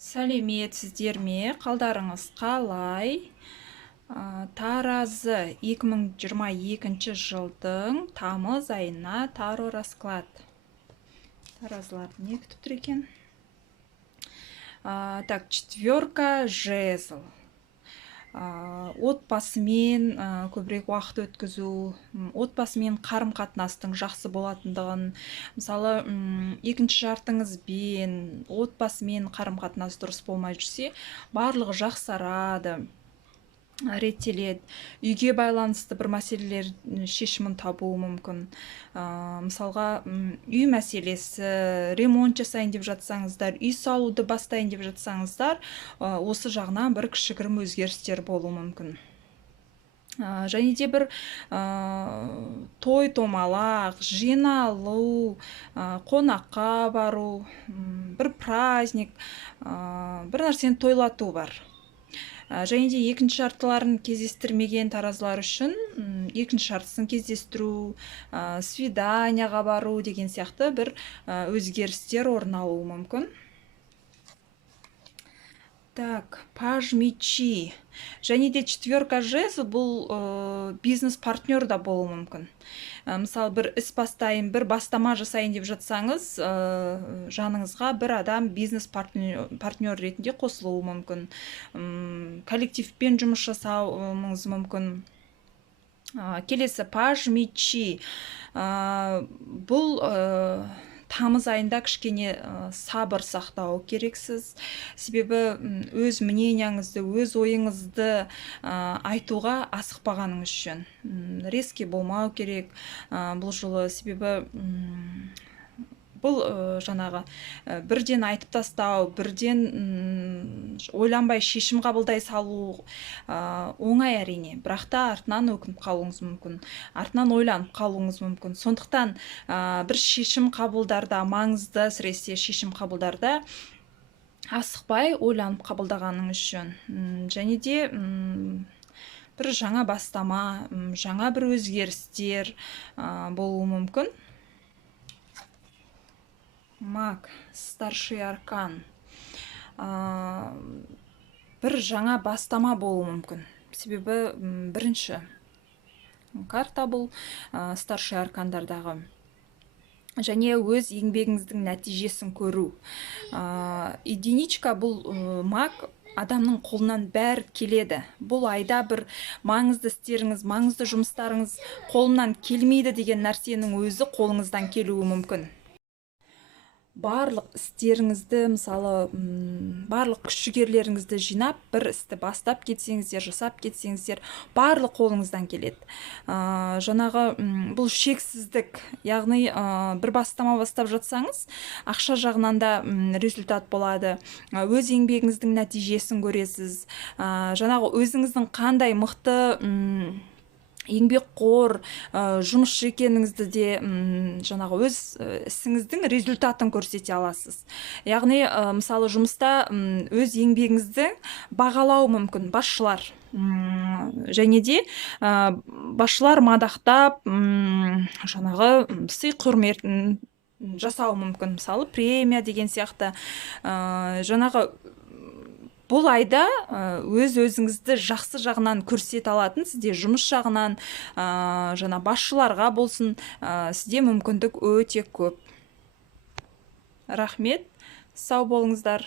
Сәлеметсіздер ме? Қалдарыңыз қалай? Таразы 2022 жылдың тамыз айына таро расклад. Таразыларды не күтіп тұр екен? Так, четверка жезл. Отбасымен көбірек уақыт өткізу, отбасымен қарым-қатынастың жақсы болатындығын, мысалы, екінші жартыңызбен отбасымен қарым-қатынас дұрыс болмай жүрсе, барлығы жақсарады, реттеледі. Үйге байланысты бір мәселелер шешімін табуы мүмкін. Мысалға, үй мәселесі, ремонт жасайын деп жатсаңыздар, үй салуды бастайын деп жатсаңыздар, осы жағынан бір кішігірім өзгерістер болуы мүмкін. Және де бір той томалақ, жиналу, қонаққа бару, бір праздник, бір нәрсені тойлату бар. Және де екінші шарттыларын кездестірмеген таразылар үшін екінші шартысын кездестіру, свиданияға бару деген сияқты бір өзгерістер орын алуы мүмкін. Так, паж мечи. Және де четверка жезл бұл бизнес-партнер да болуы мүмкін. Мысалы, бір іс бастайын, бір бастама жасайын деп жатсаңыз, жаныңызға бір адам бизнес-партнер ретінде қосылуы мүмкін. Коллективпен жұмыс жасауыңыз мүмкін. Келесі, паж мечи. Бұл тамыз айында кішкене сабыр сақтау керексіз. Себебі өз мненияңызды, өз ойыңызды айтуға асықпағаныңыз үшін. Резкий болмау керек бұл жылы. Себебі бұл жаңағы бірден айтып тастау, бірден ойланбай шешім қабылдай салу оңай әрине, бірақ та артынан өкініп қалуыңыз мүмкін, артынан ойланып қалуыңыз мүмкін. Сондықтан бір шешім қабылдарда, маңызды әсіресе шешім қабылдарда асықпай ойланып қабылдағаныңыз үшін. Және де бір жаңа бастама, жаңа бір өзгерістер болуы мүмкін. Маг, старший аркан. Бір жаңа бастама болуы мүмкін. Себебі бірінші карта бұл старший аркандардағы. Және өз еңбегіңіздің нәтижесін көру. Единичка бұл маг, адамның қолынан бәрі келеді. Бұл айда бір маңызды істеріңіз, маңызды жұмыстарыңыз қолынан келмейді деген нәрсенің өзі қолыңыздан келуі мүмкін. Барлық істеріңізді, мысалы, барлық күш-жігерлеріңізді жинап, бір істі бастап кетсеңіздер, жасап кетсеңіздер, барлық қолыңыздан келеді. Жаңағы бұл шексіздік, яғни бір бастама бастап жатсаңыз, ақша жағынан да результат болады. Өз еңбегіңіздің нәтижесін көресіз. Жаңағы өзіңіздің қандай мықты еңбекқор жұмысшы екеніңізді де жаңағы өз ісіңіздің результатын көрсете аласыз. Яғни, мысалы, жұмыста өз еңбегіңізді бағалау мүмкін басшылар. Және де басшылар мадақтап, жаңағы сый құрметін жасау мүмкін. Мысалы, премия деген сияқты. Жаңағы бұл айда өз-өзіңізді жақсы жағынан көрсете алатын, сізде жұмыс жағынан, жаңа басшыларға болсын, сізде мүмкіндік өте көп. Рахмет, сау болыңыздар.